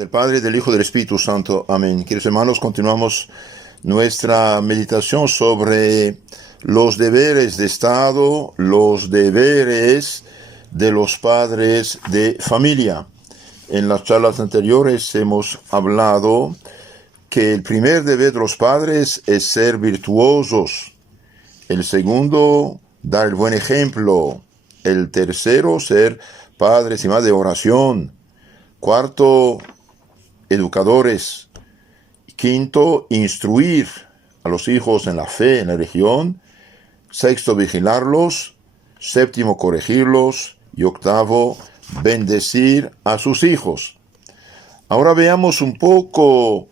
Del Padre, del Hijo y del Espíritu Santo. Amén. Queridos hermanos, continuamos nuestra meditación sobre los deberes de Estado, los deberes de los padres de familia. En las charlas anteriores hemos hablado que el primer deber de los padres es ser virtuosos. El segundo, dar el buen ejemplo. El tercero, ser padres y madres de oración. Cuarto, educadores. Quinto, instruir a los hijos en la fe, en la religión. Sexto, vigilarlos. Séptimo, corregirlos. Y octavo, bendecir a sus hijos. Ahora veamos un poco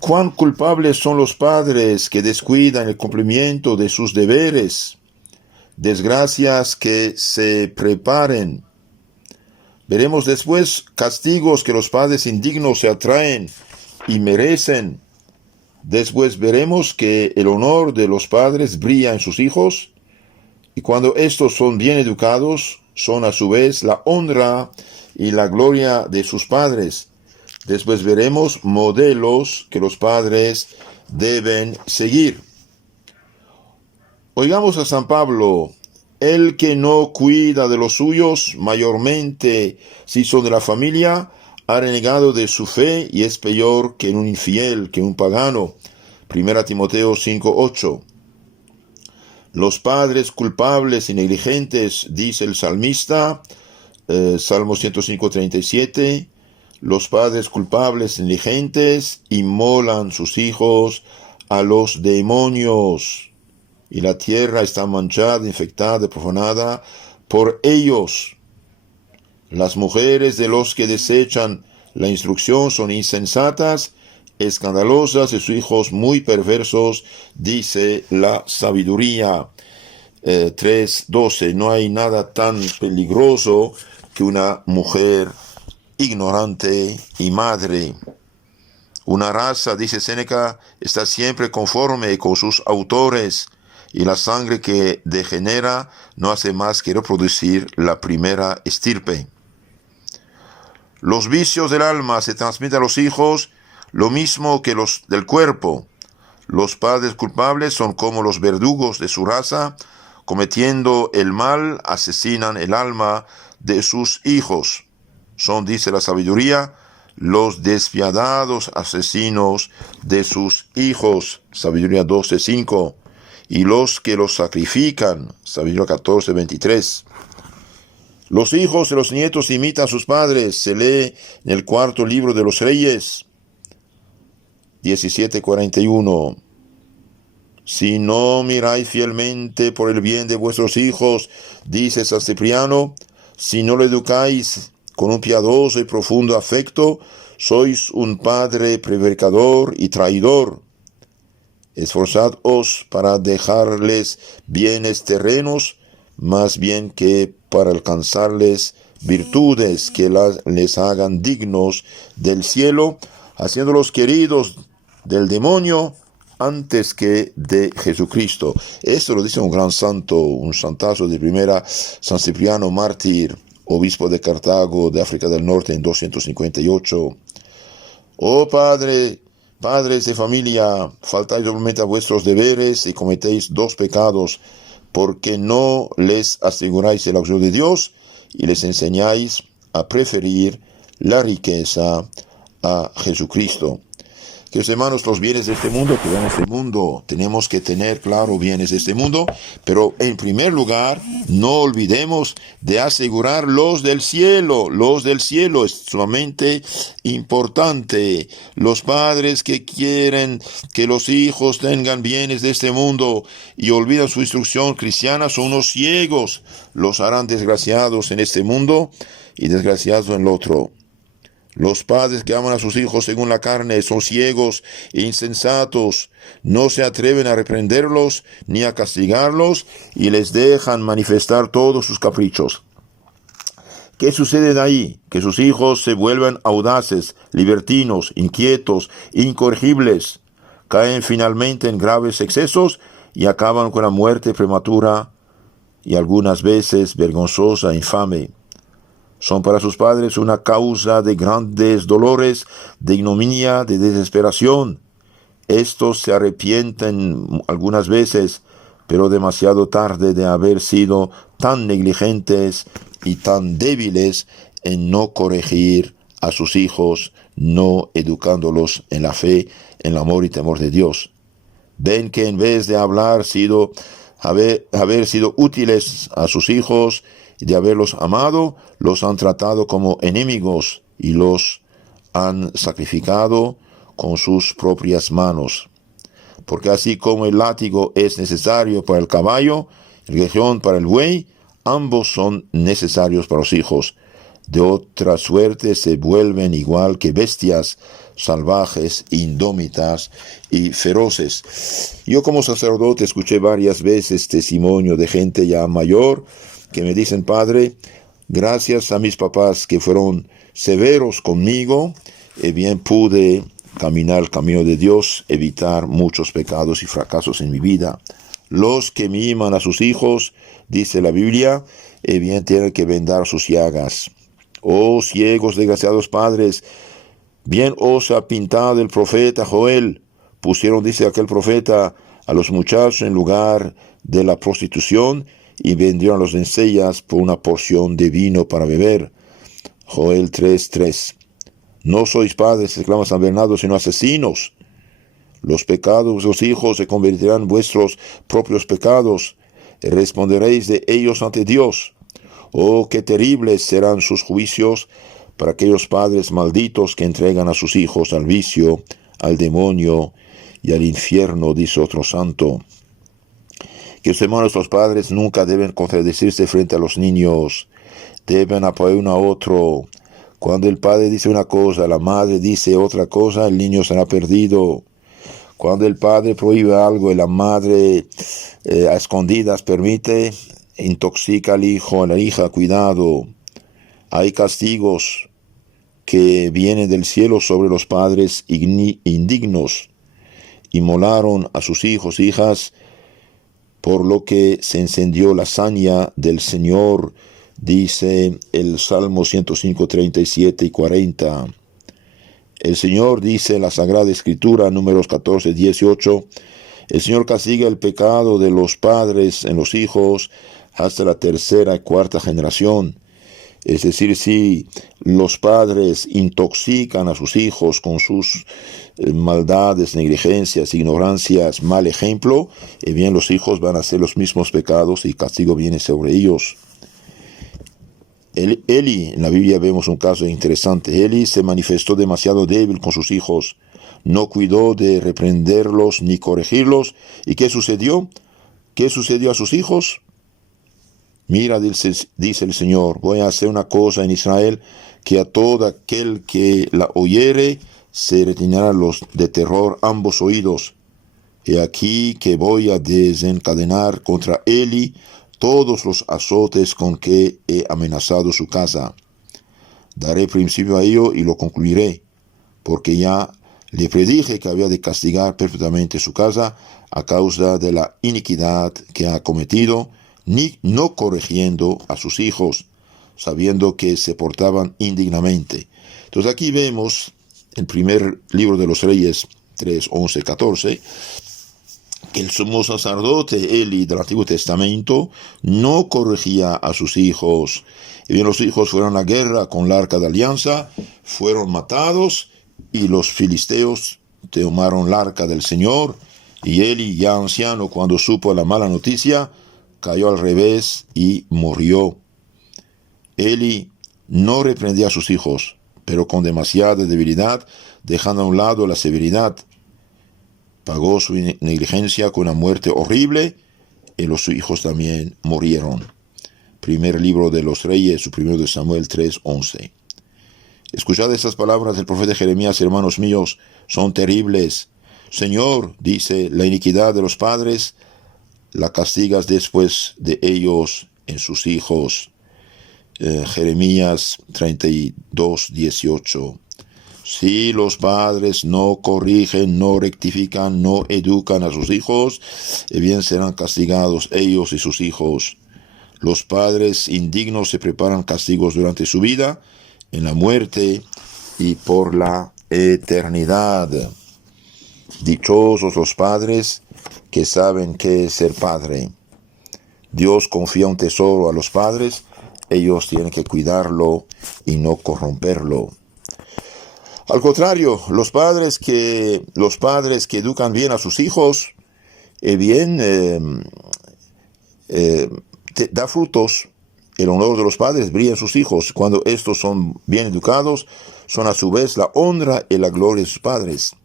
cuán culpables son los padres que descuidan el cumplimiento de sus deberes. Desgracias que se preparen. Veremos después castigos que los padres indignos se atraen y merecen. Después veremos que el honor de los padres brilla en sus hijos, y cuando estos son bien educados, son a su vez la honra y la gloria de sus padres. Después veremos modelos que los padres deben seguir. Oigamos a San Pablo: el que no cuida de los suyos, mayormente si son de la familia, ha renegado de su fe y es peor que un infiel, que un pagano. 1 Timoteo 5:8. Los padres culpables y negligentes, dice el salmista, Salmo 105:37, los padres culpables y negligentes inmolan sus hijos a los demonios, y la tierra está manchada, infectada, profanada por ellos. Las mujeres de los que desechan la instrucción son insensatas, escandalosas, y sus hijos muy perversos, dice la sabiduría. 3:12. No hay nada tan peligroso que una mujer ignorante y madre. Una raza, dice Séneca, está siempre conforme con sus autores, y la sangre que degenera no hace más que reproducir la primera estirpe. Los vicios del alma se transmiten a los hijos, lo mismo que los del cuerpo. Los padres culpables son como los verdugos de su raza, cometiendo el mal, asesinan el alma de sus hijos. Son, dice la sabiduría, los despiadados asesinos de sus hijos. Sabiduría 12:5. Y los que los sacrifican. Sabiduría 14:23. Los hijos y los nietos imitan a sus padres. Se lee en el cuarto libro de los Reyes, 17:41. Si no miráis fielmente por el bien de vuestros hijos, dice San Cipriano, si no lo educáis con un piadoso y profundo afecto, sois un padre prevaricador y traidor. Esforzados para dejarles bienes terrenos, más bien que para alcanzarles virtudes que les hagan dignos del cielo, haciéndolos queridos del demonio antes que de Jesucristo. Esto lo dice un gran santo, un santazo de primera, San Cipriano mártir, obispo de Cartago, de África del Norte, en 258. Oh padres de familia, faltáis doblemente a vuestros deberes y cometéis dos pecados, porque no les aseguráis el auxilio de Dios y les enseñáis a preferir la riqueza a Jesucristo. Queridos hermanos, los bienes de este mundo, que en este mundo tenemos que tener claro bienes de este mundo, pero en primer lugar no olvidemos de asegurar los del cielo. Los del cielo es sumamente importante. Los padres que quieren que los hijos tengan bienes de este mundo y olvidan su instrucción cristiana son unos ciegos. Los harán desgraciados en este mundo y desgraciados en el otro. Los padres que aman a sus hijos según la carne son ciegos e insensatos, no se atreven a reprenderlos ni a castigarlos y les dejan manifestar todos sus caprichos. ¿Qué sucede de ahí? Que sus hijos se vuelven audaces, libertinos, inquietos, incorregibles, caen finalmente en graves excesos y acaban con la muerte prematura y algunas veces vergonzosa e infame. son para sus padres una causa de grandes dolores, de ignominia, de desesperación. Estos se arrepienten algunas veces, pero demasiado tarde de haber sido tan negligentes y tan débiles en no corregir a sus hijos, no educándolos en la fe, en el amor y temor de Dios. Ven que en vez de haber sido útiles a sus hijos y de haberlos amado, los han tratado como enemigos y los han sacrificado con sus propias manos. Porque así como el látigo es necesario para el caballo, el aguijón para el buey, ambos son necesarios para los hijos. De otra suerte se vuelven igual que bestias salvajes, indómitas y feroces. Yo como sacerdote escuché varias veces testimonio de gente ya mayor que me dicen: Padre, gracias a mis papás que fueron severos conmigo, bien pude caminar el camino de Dios, evitar muchos pecados y fracasos en mi vida. Los que miman a sus hijos, dice la Biblia, bien tienen que vendar sus llagas. Oh ciegos, desgraciados padres, bien os ha pintado el profeta Joel. Pusieron, dice aquel profeta, a los muchachos en lugar de la prostitución y vendieron a los doncellas por una porción de vino para beber. Joel 3:3. No sois padres, exclama San Bernardo, sino asesinos. Los pecados de vuestros hijos se convertirán en vuestros propios pecados. Y responderéis de ellos ante Dios. Oh, qué terribles serán sus juicios para aquellos padres malditos que entregan a sus hijos al vicio, al demonio y al infierno, dice otro santo. Que los hermanos, los padres nunca deben contradecirse frente a los niños, deben apoyar uno a otro. Cuando el padre dice una cosa, la madre dice otra cosa, el niño será perdido. Cuando el padre prohíbe algo y la madre a escondidas permite, intoxica al hijo, a la hija, cuidado. Hay castigos que vienen del cielo sobre los padres indignos. Inmolaron a sus hijos, hijas, por lo que se encendió la saña del Señor, dice el Salmo 105, 37 y 40. El Señor dice en la Sagrada Escritura, Números 14, 18, el Señor castiga el pecado de los padres en los hijos hasta la tercera y cuarta generación. Es decir, si los padres intoxican a sus hijos con sus maldades, negligencias, ignorancias, mal ejemplo, bien los hijos van a hacer los mismos pecados y castigo viene sobre ellos. Eli, en la Biblia vemos un caso interesante. Eli se manifestó demasiado débil con sus hijos, no cuidó de reprenderlos ni corregirlos. ¿Y qué sucedió? ¿Qué sucedió a sus hijos? Mira, dice el Señor, voy a hacer una cosa en Israel, que a todo aquel que la oyere se retinará de terror ambos oídos. He aquí que voy a desencadenar contra Eli todos los azotes con que he amenazado su casa. Daré principio a ello y lo concluiré, porque ya le predije que había de castigar perfectamente su casa a causa de la iniquidad que ha cometido, ni no corrigiendo a sus hijos, sabiendo que se portaban indignamente. Entonces aquí vemos el primer libro de los Reyes 3, 11, 14, que el sumo sacerdote Eli del Antiguo Testamento no corregía a sus hijos. Y bien, los hijos fueron a la guerra con la arca de alianza, fueron matados, y los filisteos tomaron la arca del Señor, y Eli, ya anciano, cuando supo la mala noticia, cayó al revés y murió. Eli no reprendía a sus hijos, pero con demasiada debilidad, dejando a un lado la severidad. Pagó su negligencia con una muerte horrible, y los hijos también murieron. Primer libro de los Reyes, su primero de Samuel 3:11. Escuchad estas palabras del profeta Jeremías, hermanos míos, son terribles. Señor, dice, la iniquidad de los padres la castigas después de ellos en sus hijos. Jeremías 32:18. Si los padres no corrigen, no rectifican, no educan a sus hijos, bien serán castigados ellos y sus hijos. Los padres indignos se preparan castigos durante su vida, en la muerte y por la eternidad. Dichosos los padres que saben qué es ser padre. Dios confía un tesoro a los padres, ellos tienen que cuidarlo y no corromperlo. Al contrario, los padres que educan bien a sus hijos, da frutos. El honor de los padres brilla en sus hijos. Cuando estos son bien educados, son a su vez la honra y la gloria de sus padres.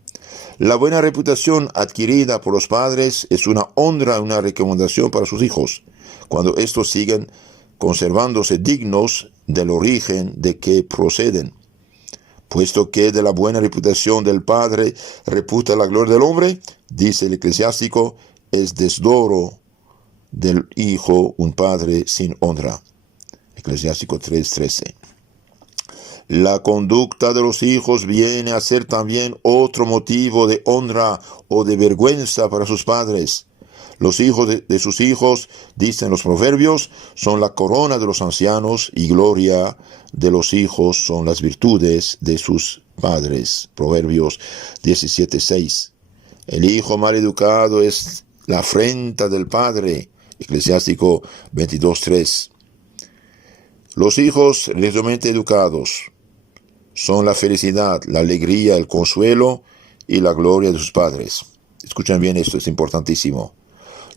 La buena reputación adquirida por los padres es una honra, una recomendación para sus hijos, cuando estos siguen conservándose dignos del origen de que proceden. Puesto que de la buena reputación del padre reputa la gloria del hombre, dice el eclesiástico, es desdoro del hijo un padre sin honra. Eclesiástico 3:13. La conducta de los hijos viene a ser también otro motivo de honra o de vergüenza para sus padres. Los hijos de sus hijos, dicen los proverbios, son la corona de los ancianos y gloria de los hijos son las virtudes de sus padres. Proverbios 17:6. El hijo mal educado es la afrenta del padre. Eclesiástico 22:3. Los hijos religiosamente educados son la felicidad, la alegría, el consuelo y la gloria de sus padres. Escuchen bien esto, es importantísimo.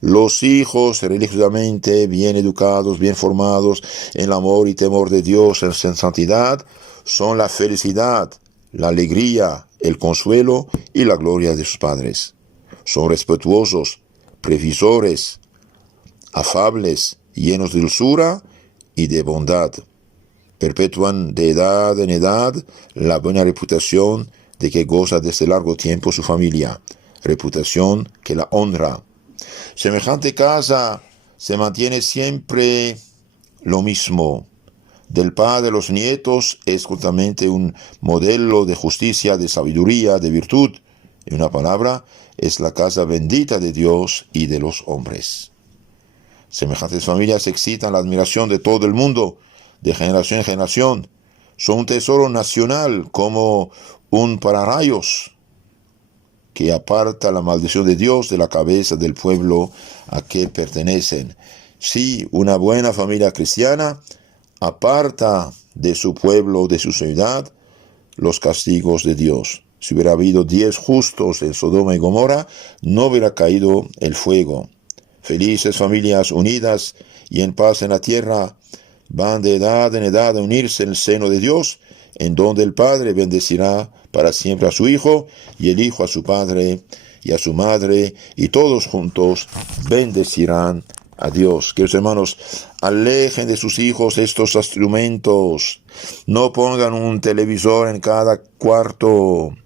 Los hijos religiosamente bien educados, bien formados en el amor y temor de Dios, en santidad, son la felicidad, la alegría, el consuelo y la gloria de sus padres. Son respetuosos, previsores, afables, llenos de dulzura y de bondad. Perpetúan de edad en edad la buena reputación de que goza desde largo tiempo su familia, reputación que la honra. Semejante casa se mantiene siempre lo mismo. Del padre a los nietos es justamente un modelo de justicia, de sabiduría, de virtud. En una palabra, es la casa bendita de Dios y de los hombres. Semejantes familias excitan la admiración de todo el mundo, de generación en generación. Son un tesoro nacional, como un pararrayos que aparta la maldición de Dios de la cabeza del pueblo a que pertenecen. Sí, una buena familia cristiana aparta de su pueblo, de su ciudad, los castigos de Dios. Si hubiera habido 10 justos en Sodoma y Gomorra, no hubiera caído el fuego. Felices familias unidas y en paz en la tierra van de edad en edad a unirse en el seno de Dios, en donde el Padre bendecirá para siempre a su Hijo, y el Hijo a su Padre y a su Madre, y todos juntos bendecirán a Dios. Queridos hermanos, alejen de sus hijos estos instrumentos. No pongan un televisor en cada cuarto.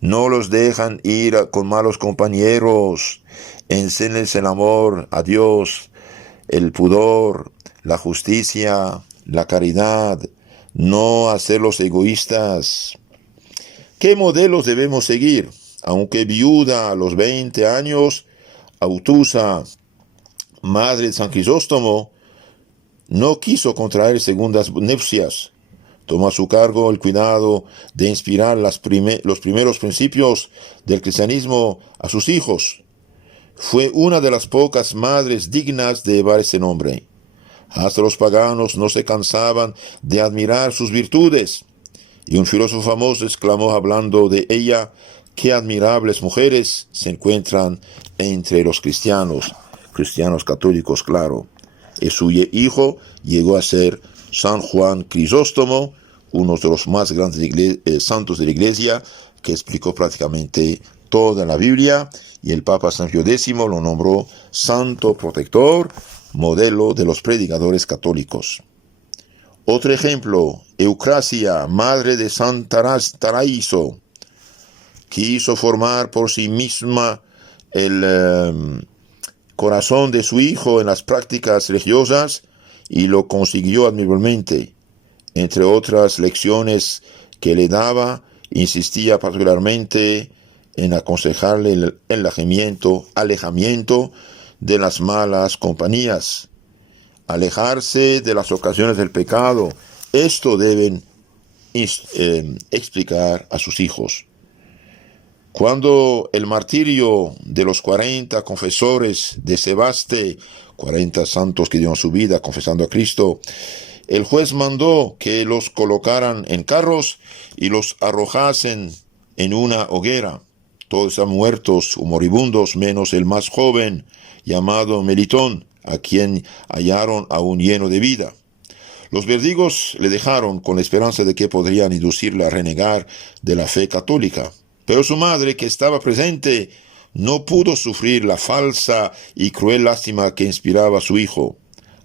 No los dejan ir con malos compañeros. Enséñenles el amor a Dios, el pudor, la justicia, la caridad. No hacerlos egoístas. ¿Qué modelos debemos seguir? Aunque viuda a los 20 años, Autusa, madre de San Crisóstomo, no quiso contraer segundas nupcias. Tomó a su cargo el cuidado de inspirar los primeros principios del cristianismo a sus hijos. Fue una de las pocas madres dignas de llevar ese nombre. Hasta los paganos no se cansaban de admirar sus virtudes. Y un filósofo famoso exclamó hablando de ella: qué admirables mujeres se encuentran entre los cristianos católicos, claro. Y su hijo llegó a ser San Juan Crisóstomo, uno de los más grandes santos de la Iglesia, que explicó prácticamente toda la Biblia, y el Papa San Pío X lo nombró santo protector, modelo de los predicadores católicos. Otro ejemplo, Eucrasia, madre de San Taraiso, quiso formar por sí misma el corazón de su hijo en las prácticas religiosas y lo consiguió admirablemente. Entre otras lecciones que le daba, insistía particularmente en aconsejarle el alejamiento de las malas compañías. alejarse de las ocasiones del pecado. Esto deben explicar a sus hijos. Cuando el martirio de los 40 confesores de Sebaste, 40 santos que dieron su vida confesando a Cristo, el juez mandó que los colocaran en carros y los arrojasen en una hoguera. Todos están muertos o moribundos, menos el más joven, llamado Melitón, a quien hallaron aún lleno de vida. Los verdugos le dejaron con la esperanza de que podrían inducirle a renegar de la fe católica. Pero su madre, que estaba presente, no pudo sufrir la falsa y cruel lástima que inspiraba a su hijo.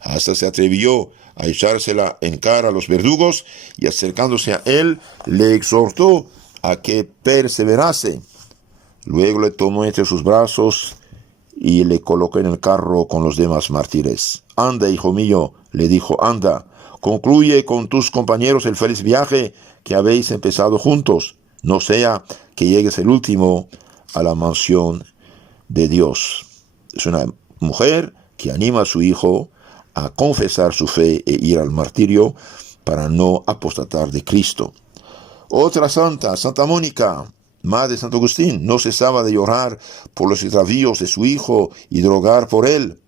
Hasta se atrevió a echársela en cara a los verdugos y, acercándose a él, le exhortó a que perseverase. Luego le tomó entre sus brazos y le colocó en el carro con los demás mártires. «Anda, hijo mío», le dijo, «anda, concluye con tus compañeros el feliz viaje que habéis empezado juntos. No sea que llegues el último a la mansión de Dios». Es una mujer que anima a su hijo a confesar su fe e ir al martirio para no apostatar de Cristo. Otra santa, Santa Mónica, madre de Santo Agustín, no cesaba de llorar por los extravíos de su hijo y de rogar por él.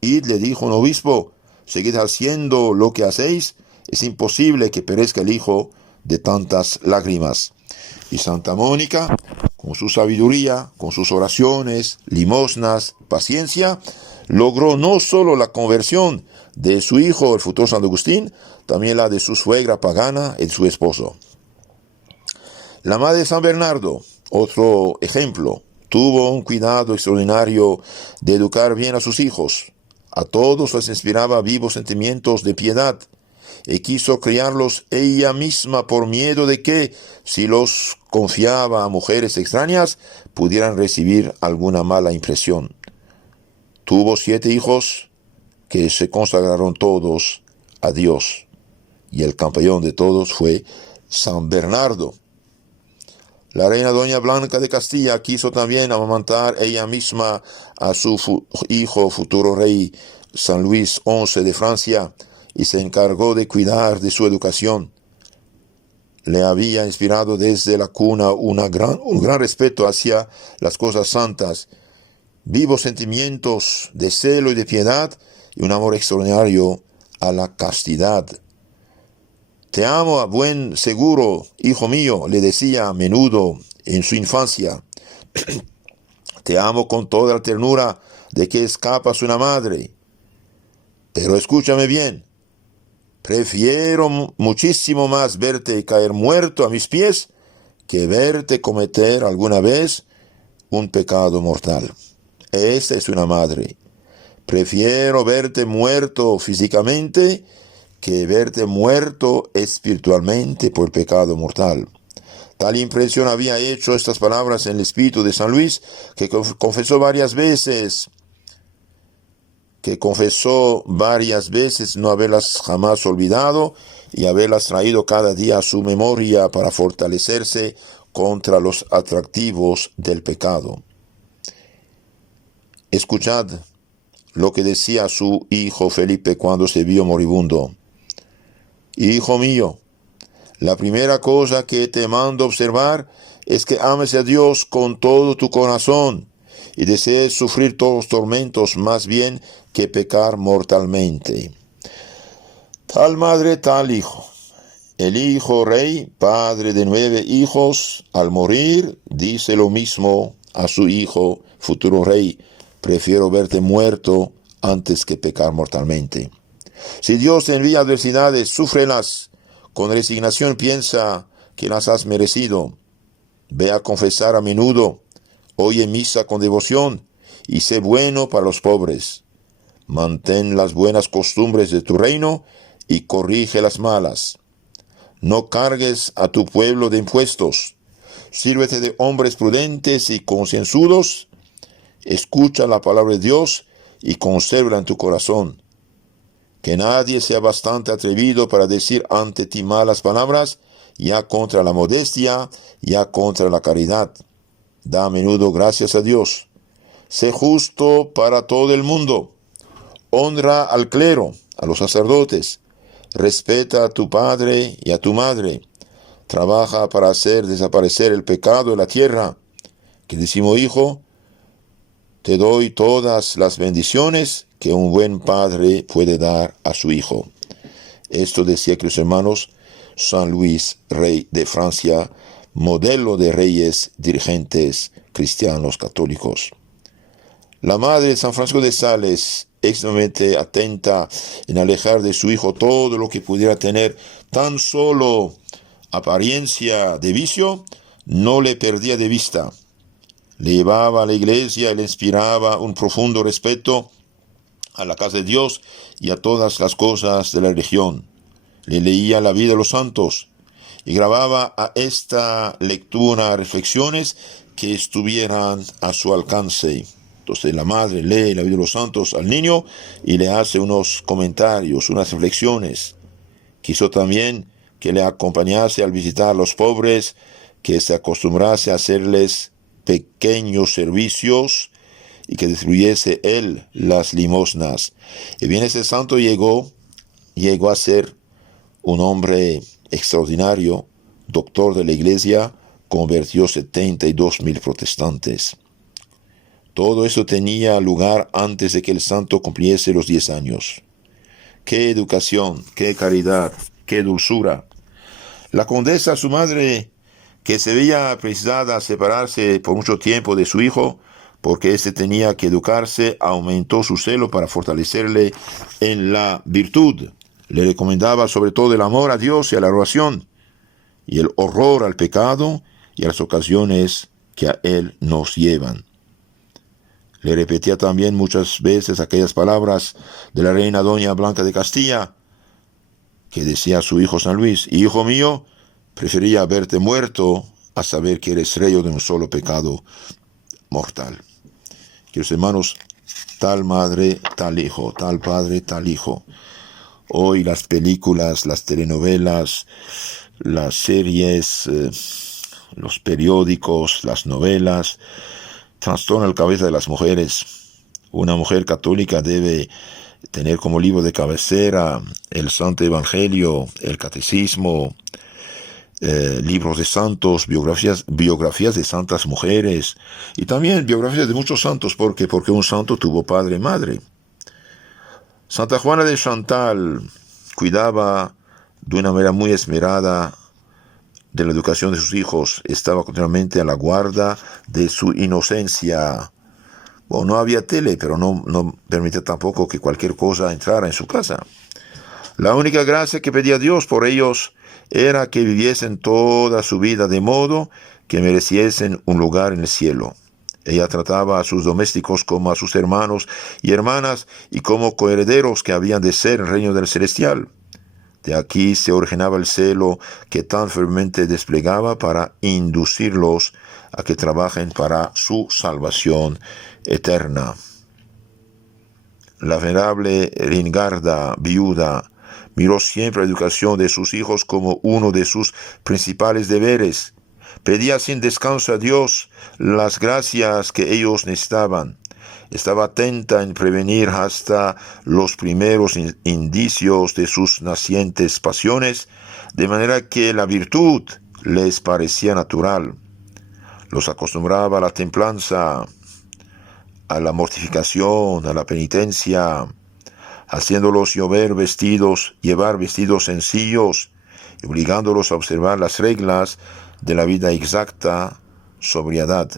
«Id», le dijo un obispo, «seguid haciendo lo que hacéis. Es imposible que perezca el hijo de tantas lágrimas». Y Santa Mónica, con su sabiduría, con sus oraciones, limosnas, paciencia, logró no solo la conversión de su hijo, el futuro Santo Agustín, también la de su suegra pagana y de su esposo. La madre de San Bernardo, otro ejemplo, tuvo un cuidado extraordinario de educar bien a sus hijos. A todos les inspiraba vivos sentimientos de piedad y quiso criarlos ella misma por miedo de que, si los confiaba a mujeres extrañas, pudieran recibir alguna mala impresión. Tuvo 7 hijos que se consagraron todos a Dios, y el campeón de todos fue San Bernardo. La reina doña Blanca de Castilla quiso también amamantar ella misma a su hijo futuro rey San Luis XI de Francia y se encargó de cuidar de su educación. Le había inspirado desde la cuna un gran respeto hacia las cosas santas, vivos sentimientos de celo y de piedad y un amor extraordinario a la castidad. «Te amo a buen seguro, hijo mío», le decía a menudo en su infancia. «Te amo con toda la ternura de que escapas una madre. Pero escúchame bien, prefiero muchísimo más verte caer muerto a mis pies que verte cometer alguna vez un pecado mortal. Esta es una madre. Prefiero verte muerto físicamente que verte muerto espiritualmente por pecado mortal». Tal impresión había hecho estas palabras en el espíritu de San Luis, que confesó varias veces no haberlas jamás olvidado y haberlas traído cada día a su memoria para fortalecerse contra los atractivos del pecado. Escuchad lo que decía su hijo Felipe cuando se vio moribundo. «Hijo mío, la primera cosa que te mando observar es que ames a Dios con todo tu corazón y desees sufrir todos los tormentos más bien que pecar mortalmente. Tal madre, tal hijo. El hijo rey, padre de 9 hijos, al morir dice lo mismo a su hijo, futuro rey: prefiero verte muerto antes que pecar mortalmente. Si Dios te envía adversidades, súfrelas. Con resignación piensa que las has merecido. Ve a confesar a menudo. Oye misa con devoción y sé bueno para los pobres. Mantén las buenas costumbres de tu reino y corrige las malas. No cargues a tu pueblo de impuestos. Sírvete de hombres prudentes y concienzudos. Escucha la palabra de Dios y consérvala en tu corazón. Que nadie sea bastante atrevido para decir ante ti malas palabras, ya contra la modestia, ya contra la caridad. Da a menudo gracias a Dios. Sé justo para todo el mundo. Honra al clero a los sacerdotes: respeta a tu padre y a tu madre. Trabaja para hacer desaparecer el pecado de la tierra. Queridísimo hijo, te doy todas las bendiciones que un buen padre puede dar a su hijo. Esto decía, queridos hermanos, San Luis, rey de Francia, modelo de reyes dirigentes cristianos católicos. La madre de San Francisco de Sales, extremadamente atenta en alejar de su hijo todo lo que pudiera tener tan solo apariencia de vicio, no le perdía de vista. Le llevaba a la iglesia y le inspiraba un profundo respeto a la casa de Dios y a todas las cosas de la religión. Le leía la vida de los santos y grababa a esta lectura reflexiones que estuvieran a su alcance. Entonces la madre lee la vida de los santos al niño y le hace unos comentarios, unas reflexiones. Quiso también que le acompañase al visitar a los pobres, que se acostumbrase a hacerles pequeños servicios y que distribuyese él las limosnas. Y bien, ese santo llegó a ser un hombre extraordinario, doctor de la iglesia, convirtió 72,000 protestantes. Todo eso tenía lugar antes de que el santo cumpliese los 10 años. ¡Qué educación, qué caridad, qué dulzura! La condesa, su madre, que se veía precisada a separarse por mucho tiempo de su hijo, porque éste tenía que educarse, aumentó su celo para fortalecerle en la virtud. Le recomendaba sobre todo el amor a Dios y a la oración, y el horror al pecado y a las ocasiones que a él nos llevan. Le repetía también muchas veces aquellas palabras de la reina doña Blanca de Castilla, que decía a su hijo San Luis: hijo mío, prefería verte muerto a saber que eres reo de un solo pecado mortal. Queridos hermanos, tal madre, tal hijo, tal padre, tal hijo. Hoy las películas, las telenovelas, las series, los periódicos, las novelas, trastornan la cabeza de las mujeres. Una mujer católica debe tener como libro de cabecera el Santo Evangelio, el Catecismo, libros de santos, biografías de santas mujeres y también biografías de muchos santos, porque un santo tuvo padre y madre. Santa Juana de Chantal cuidaba de una manera muy esmerada de la educación de sus hijos, estaba continuamente a la guarda de su inocencia. Bueno, no había tele, pero no permitía tampoco que cualquier cosa entrara en su casa. La única gracia que pedía Dios por ellos era que viviesen toda su vida de modo que mereciesen un lugar en el cielo. Ella trataba a sus domésticos como a sus hermanos y hermanas y como coherederos que habían de ser el reino del celestial. De aquí se originaba el celo que tan firmemente desplegaba para inducirlos a que trabajen para su salvación eterna. La venerable Ringarda, viuda, miró siempre la educación de sus hijos como uno de sus principales deberes. Pedía sin descanso a Dios las gracias que ellos necesitaban. Estaba atenta en prevenir hasta los primeros indicios de sus nacientes pasiones, de manera que la virtud les parecía natural. Los acostumbraba a la templanza, a la mortificación, a la penitencia, haciéndolos llevar vestidos sencillos y obligándolos a observar las reglas de la vida exacta, sobriedad.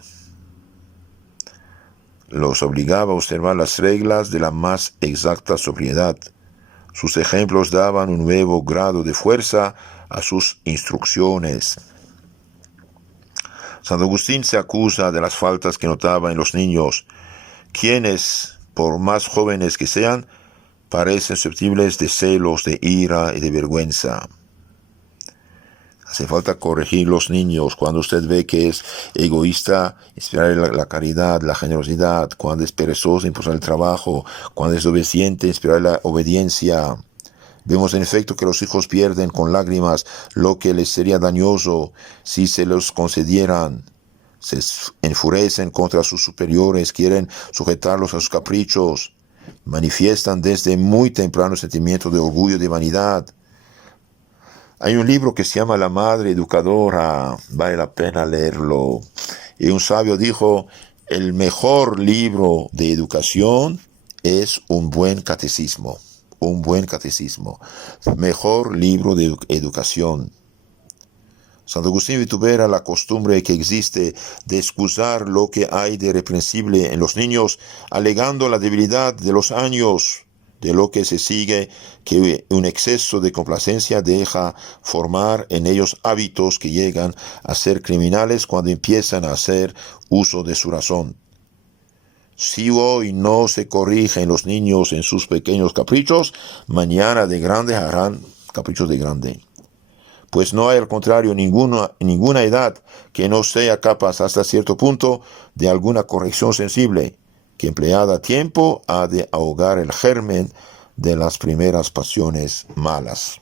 Los obligaba a observar las reglas de la más exacta sobriedad. Sus ejemplos daban un nuevo grado de fuerza a sus instrucciones. San Agustín se acusa de las faltas que notaba en los niños, quienes, por más jóvenes que sean, parecen susceptibles de celos, de ira y de vergüenza. Hace falta corregir los niños. Cuando usted ve que es egoísta, inspirarle la caridad, la generosidad. Cuando es perezoso, impulsar el trabajo. Cuando es obediente, inspirar la obediencia. Vemos en efecto que los hijos pierden con lágrimas lo que les sería dañoso si se los concedieran. Se enfurecen contra sus superiores, quieren sujetarlos a sus caprichos. manifiestan desde muy temprano sentimientos de orgullo y de vanidad. Hay un libro que se llama La Madre Educadora, vale la pena leerlo. Y un sabio dijo, el mejor libro de educación es un buen catecismo. Un buen catecismo. Mejor libro de educación. Santo Agustín vitupera la costumbre que existe de excusar lo que hay de reprensible en los niños, alegando la debilidad de los años, de lo que se sigue que un exceso de complacencia deja formar en ellos hábitos que llegan a ser criminales cuando empiezan a hacer uso de su razón. Si hoy no se corrigen los niños en sus pequeños caprichos, mañana de grande harán caprichos de grande. Pues no hay al contrario ninguna edad que no sea capaz hasta cierto punto de alguna corrección sensible, que empleada a tiempo ha de ahogar el germen de las primeras pasiones malas.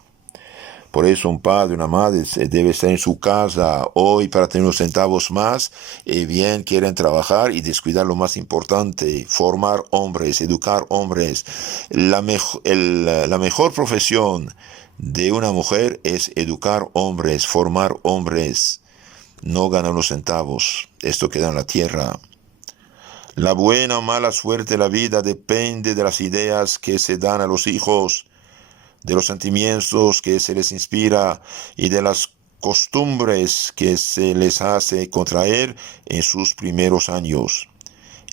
Por eso un padre, una madre debe estar en su casa hoy para tener unos centavos más, bien quieren trabajar y descuidar lo más importante, formar hombres, educar hombres. La mejor profesión de una mujer es educar hombres, formar hombres, no ganar los centavos, esto queda en la tierra. La buena o mala suerte de la vida depende de las ideas que se dan a los hijos, de los sentimientos que se les inspira y de las costumbres que se les hace contraer en sus primeros años.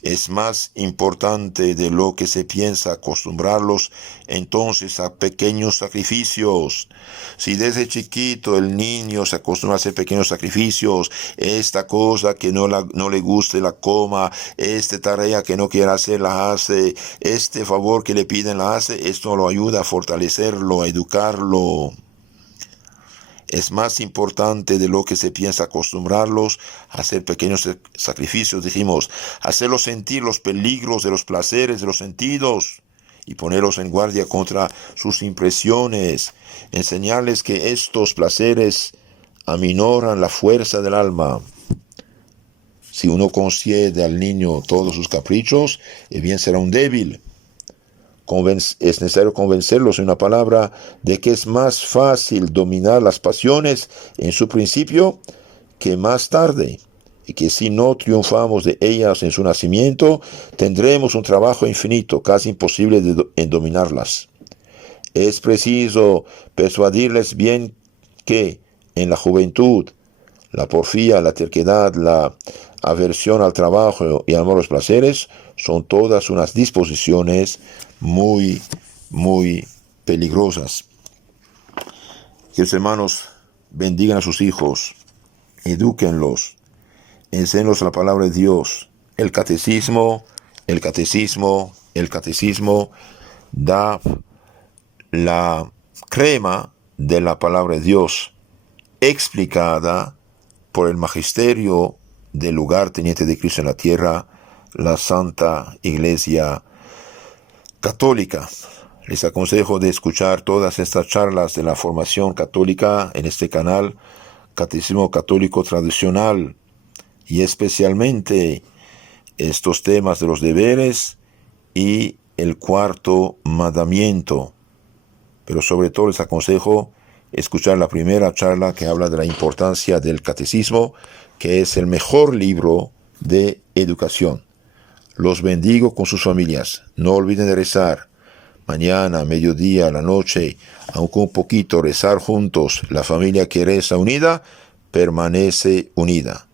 Es más importante de lo que se piensa acostumbrarlos entonces a pequeños sacrificios. Si desde chiquito el niño se acostumbra a hacer pequeños sacrificios, esta cosa que no le guste la coma, esta tarea que no quiera hacer la hace, este favor que le piden la hace, esto lo ayuda a fortalecerlo, a educarlo. Es más importante de lo que se piensa acostumbrarlos a hacer pequeños sacrificios, dijimos, hacerlos sentir los peligros de los placeres de los sentidos y ponerlos en guardia contra sus impresiones, enseñarles que estos placeres aminoran la fuerza del alma. Si uno concede al niño todos sus caprichos, bien será un débil. Es necesario convencerlos en una palabra de que es más fácil dominar las pasiones en su principio que más tarde, y que si no triunfamos de ellas en su nacimiento, tendremos un trabajo infinito, casi imposible en dominarlas. Es preciso persuadirles bien que en la juventud, la porfía, la terquedad, la aversión al trabajo y amor a los placeres son todas unas disposiciones muy, muy peligrosas. Queridos hermanos, bendigan a sus hijos, edúquenlos, enséñenlos la palabra de Dios. El catecismo da la crema de la palabra de Dios, explicada por el magisterio del lugarteniente de Cristo en la tierra, la Santa Iglesia Católica. Les aconsejo de escuchar todas estas charlas de la formación católica en este canal, Catecismo Católico Tradicional, y especialmente estos temas de los deberes y el cuarto mandamiento. Pero sobre todo les aconsejo escuchar la primera charla que habla de la importancia del catecismo, que es el mejor libro de educación. Los bendigo con sus familias. No olviden de rezar. Mañana, mediodía, la noche, aunque un poquito, rezar juntos. La familia que reza unida, permanece unida.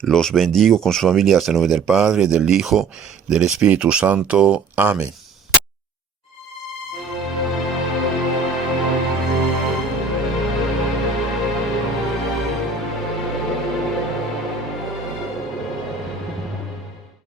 Los bendigo con sus familias en nombre del Padre, del Hijo, del Espíritu Santo. Amén.